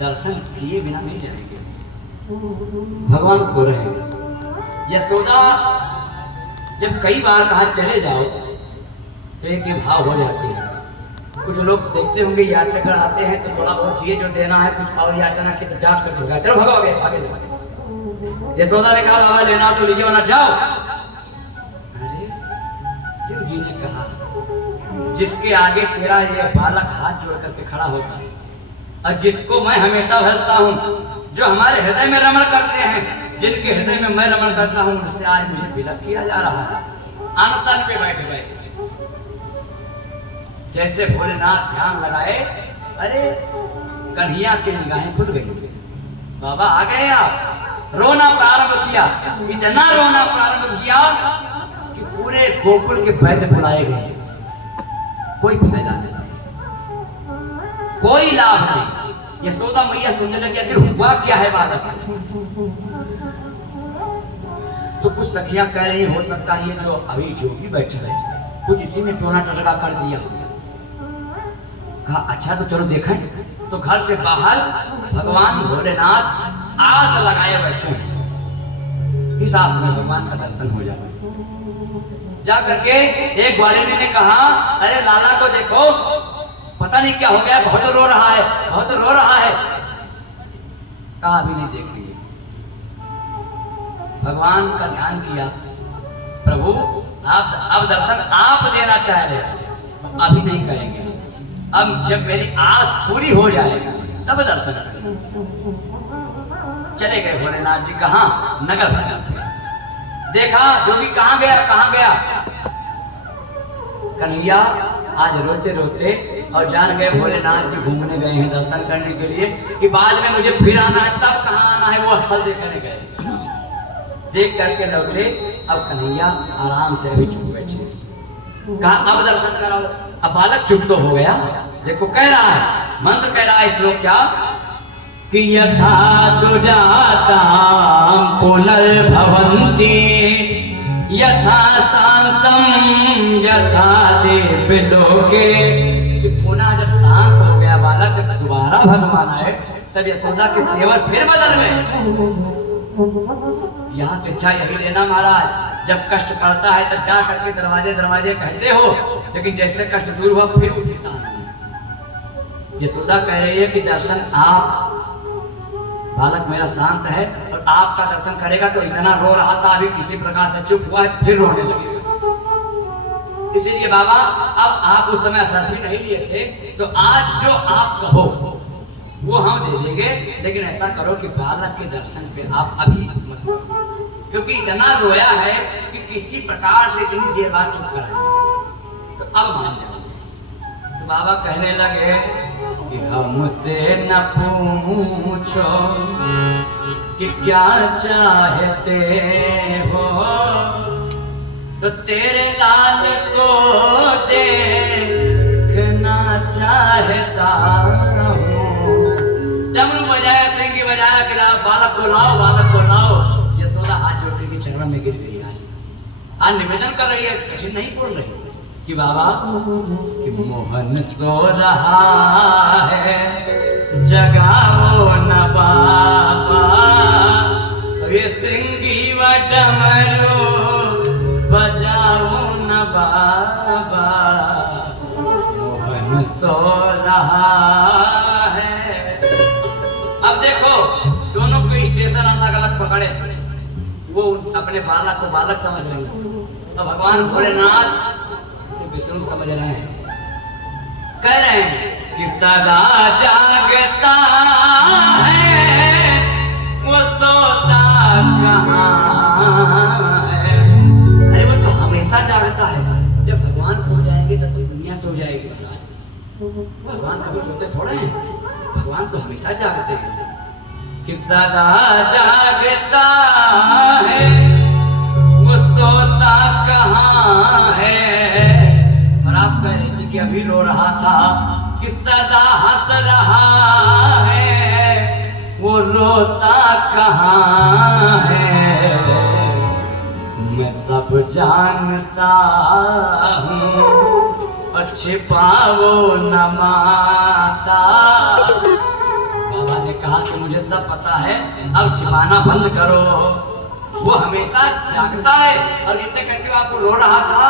दर्शन किए बिना नहीं जाएंगे। भगवान सो रहे हैं। यशोदा जब कई बार कहा चले जाओ तो एक ये भाव हो जाते हैं। कुछ लोग देखते होंगे याचक आते हैं तो थोड़ा बहुत दिए जो देना है कुछ और याचना की तो जांच कर होगा, चलो भगो आगे आगे जाओ। यशोदा ने कहा बाबा लेना तो लीजिए वरना जाओ। अरे शिव जी ने कहा जिसके आगे तेरा ये बालक हाथ जोड़ करके खड़ा होता है और जिसको मैं हमेशा भजता हूँ, जो हमारे हृदय में रमण करते हैं, जिनके हृदय में मैं रमण करता हूँ, उससे आज मुझे विलक किया जा रहा है। अनशन पे बैठे बैठे जैसे भोलेनाथ ध्यान लगाए, अरे कन्हैया की निगाहें खुल गई। बाबा आ गए आप। रोना प्रारंभ किया, इतना रोना प्रारंभ किया कि पूरे गोकुल के वैद्य बुलाए गए। कोई फायदा नहीं, कोई लाभ नहीं। यशोदा मैया सोचने लगी आखिर हुआ क्या है बालक। तो कुछ सखियां कह रही हो सकता है ये जो अभी जोगी बैठे बैठे कुछ इसी में टोना टटका कर दिया। कहा अच्छा तो चलो देखें। तो घर से बाहर भगवान भोलेनाथ आस लगाए बैठे हैं, इस आस में भगवान का दर्शन हो जाए। जा करके एक ग्वालिनी ने कहा अरे लाला को देखो पता नहीं क्या हो गया, बहुत रो रहा है, बहुत रो रहा है। कहा अभी नहीं देख रही। भगवान का ध्यान किया, प्रभु आप अब दर्शन आप देना चाह रहे, अभी नहीं करेंगे, अब जब मेरी आस पूरी हो जाएगी तब दर्शन करेंगे। चले गए भोलेनाथ जी कहाँ, नगर भजन। देखा जो भी कहाँ गया कहाँ गया। कन्हैया आज रोते रोते और जान गए भोलेनाथ जी घूमने गए हैं दर्शन करने के लिए कि बाद में मुझे फिर आना है, तब कहाँ आना है वो स्थल देखने गए। देख करके लौटे। अब कन्हैया आराम से अभी चुप बैठे। कहा अब दर्शन कराओ। अब बालक चुप तो हो गया। देखो कह रहा है, मंत्र कह रहा है श्लोक क्या कि यथा तुजातां पुनर्भवन्ति यथा शांतम यथा देवलोके। पुनः जब शांत हो गया बालक, जब दोबारा भगवान आए तब यशोदा के तेवर फिर बदल गए। यहाँ शिक्षा यही लेना महाराज, जब कष्ट करता है तब जा करके दरवाजे दरवाजे कहते हो, लेकिन जैसे कष्ट दूर हुआ फिर उसी स्थान। यशोदा कह रही है कि दर्शन आप, बालक मेरा शांत है और आपका दर्शन करेगा तो इतना रो रहा था अभी किसी प्रकार से चुप हुआ फिर रोने लगेगा। इसीलिए बाबा अब आप उस समय असर भी नहीं लिए थे, तो आज जो आप कहो वो हम दे देंगे, लेकिन ऐसा करो कि बालक के दर्शन पे आप अभी मत, क्योंकि इतना रोया है कि किसी प्रकार से इतनी देर बाद चुप कर, तो अब मान जाओ। तो बाबा कहने लगे कि हमसे न पूछो कि क्या चाहते हो, तो तेरे लाल को देखना चाहता हूँ। डमरू बजाया, सिंगी बजाया कि बालक को लाओ, बालक को लाओ। यशोदा हाथ जोड़ के चरण में गिर गई। आज निवेदन कर रही है, कठिन नहीं बोल रही कि बाबा कि मोहन सो रहा है जगाओ न बाबा, ये सिंगी व डमरू बजाओ न बाबा, मोहन सो रहा है। अब देखो दोनों को स्टेशन अलग अलग पकड़े, वो अपने बालक को बालक समझ रहे हैं और भगवान भोलेनाथ उसे विष्णु समझ रहे हैं। कह रहे हैं कि सदा जागता है वो सोता कहाँ है। अरे वो तो हमेशा जागता है, जब भगवान सो जाएंगे तो दुनिया सो जाएगी। भगवान कभी सोते थोड़े हैं, भगवान तो हमेशा जागते हैं। कि सदा जागता है वो सोता कहाँ है। और आप कह रहे थे कि अभी रो रहा था कि सदा हंस रहा है वो रोता कहाँ है। मैं सब जानता हूँ और छिपाओ न माता। बाबा ने मुझे सब पता है, अब छिपाना बंद करो। वो हमेशा जागता है और इससे कहते हो आपको रो रहा था